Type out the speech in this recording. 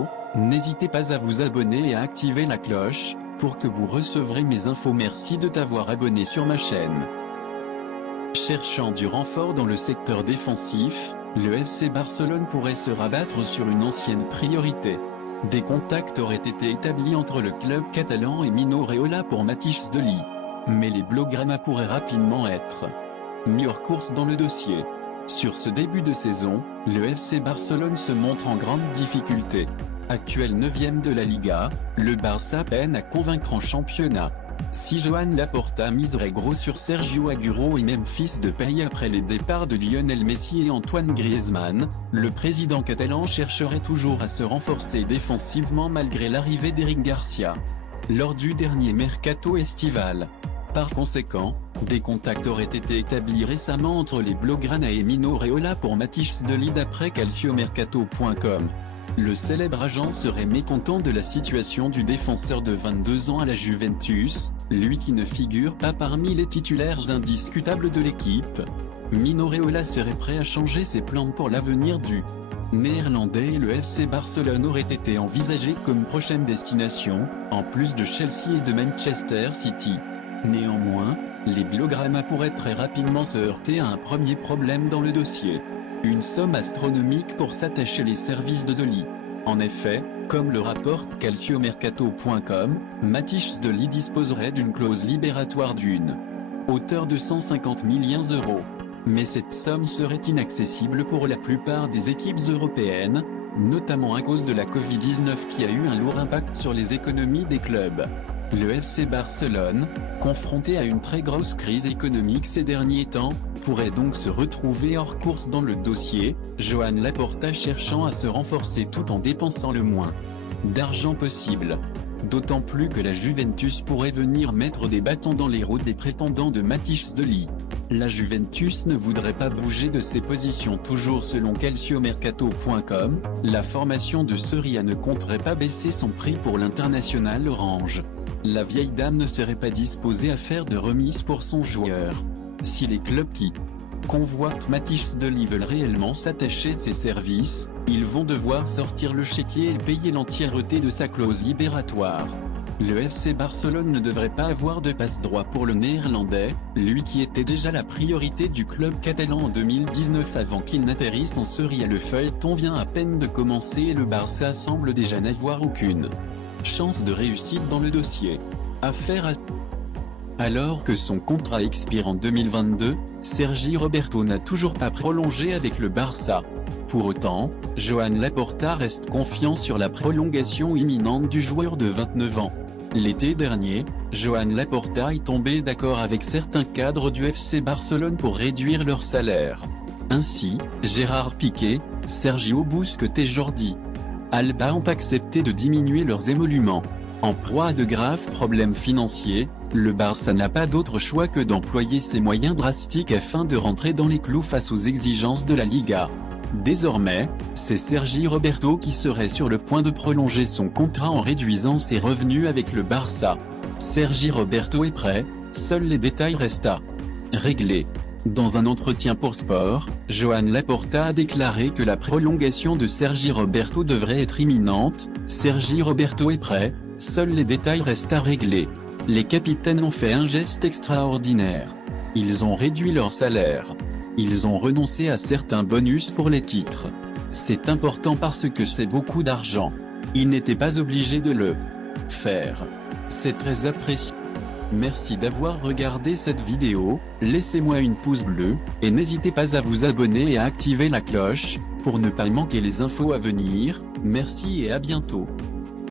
vidéo, n'hésitez pas à vous abonner et à activer la cloche, pour que vous recevrez mes infos. Merci de t'avoir abonné sur ma chaîne. Cherchant du renfort dans le secteur défensif, le FC Barcelone pourrait se rabattre sur une ancienne priorité. Des contacts auraient été établis entre le club catalan et Mino Raiola pour Matthijs de Ligt. Mais les Blaugrana pourraient rapidement être mis hors course dans le dossier. Sur ce début de saison, le FC Barcelone se montre en grande difficulté. Actuel 9e de la Liga, le Barça peine à convaincre en championnat. Si Joan Laporta miserait gros sur Sergio Aguero et Memphis Depay après les départs de Lionel Messi et Antoine Griezmann, le président catalan chercherait toujours à se renforcer défensivement malgré l'arrivée d'Eric Garcia lors du dernier mercato estival. Par conséquent, des contacts auraient été établis récemment entre les Blaugrana et Mino Raiola pour Matthijs de Ligt d'après calciomercato.com. Le célèbre agent serait mécontent de la situation du défenseur de 22 ans à la Juventus, lui qui ne figure pas parmi les titulaires indiscutables de l'équipe. Mino Raiola serait prêt à changer ses plans pour l'avenir du Néerlandais et le FC Barcelone aurait été envisagé comme prochaine destination, en plus de Chelsea et de Manchester City. Néanmoins, les Blaugrana pourraient très rapidement se heurter à un premier problème dans le dossier. Une somme astronomique pour s'attacher les services de Ligt. En effet, comme le rapporte calciomercato.com, Matthijs de Ligt disposerait d'une clause libératoire d'une hauteur de 150 millions d'euros. Mais cette somme serait inaccessible pour la plupart des équipes européennes, notamment à cause de la Covid-19 qui a eu un lourd impact sur les économies des clubs. Le FC Barcelone, confronté à une très grosse crise économique ces derniers temps, pourrait donc se retrouver hors course dans le dossier, Joan Laporta cherchant à se renforcer tout en dépensant le moins d'argent possible. D'autant plus que la Juventus pourrait venir mettre des bâtons dans les roues des prétendants de Matthijs de Ligt. La Juventus ne voudrait pas bouger de ses positions. Toujours selon calciomercato.com, la formation de Serie A ne compterait pas baisser son prix pour l'international orange. La vieille dame ne serait pas disposée à faire de remise pour son joueur. Si les clubs qui convoitent Matthijs de Ligt veulent réellement s'attacher ses services, ils vont devoir sortir le chéquier et payer l'entièreté de sa clause libératoire. Le FC Barcelone ne devrait pas avoir de passe-droit pour le Néerlandais, lui qui était déjà la priorité du club catalan en 2019 avant qu'il n'atterrisse en Serie A. Le feuilleton vient à peine de commencer et le Barça semble déjà n'avoir aucune chance de réussite dans le dossier. Affaire à... Alors que son contrat expire en 2022, Sergi Roberto n'a toujours pas prolongé avec le Barça. Pour autant, Joan Laporta reste confiant sur la prolongation imminente du joueur de 29 ans. L'été dernier, Joan Laporta est tombé d'accord avec certains cadres du FC Barcelone pour réduire leur salaire. Ainsi, Gérard Piqué, Sergio Busquets et Jordi Alba ont accepté de diminuer leurs émoluments. En proie à de graves problèmes financiers, le Barça n'a pas d'autre choix que d'employer ses moyens drastiques afin de rentrer dans les clous face aux exigences de la Liga. Désormais, c'est Sergi Roberto qui serait sur le point de prolonger son contrat en réduisant ses revenus avec le Barça. Sergi Roberto est prêt, seuls les détails restent à régler. Dans un entretien pour Sport, Joan Laporta a déclaré que la prolongation de Sergi Roberto devrait être imminente. Sergi Roberto est prêt, seuls les détails restent à régler. Les capitaines ont fait un geste extraordinaire. Ils ont réduit leur salaire. Ils ont renoncé à certains bonus pour les titres. C'est important parce que c'est beaucoup d'argent. Ils n'étaient pas obligés de le faire. C'est très apprécié. Merci d'avoir regardé cette vidéo, laissez-moi une pouce bleu, et n'hésitez pas à vous abonner et à activer la cloche, pour ne pas manquer les infos à venir. Merci et à bientôt.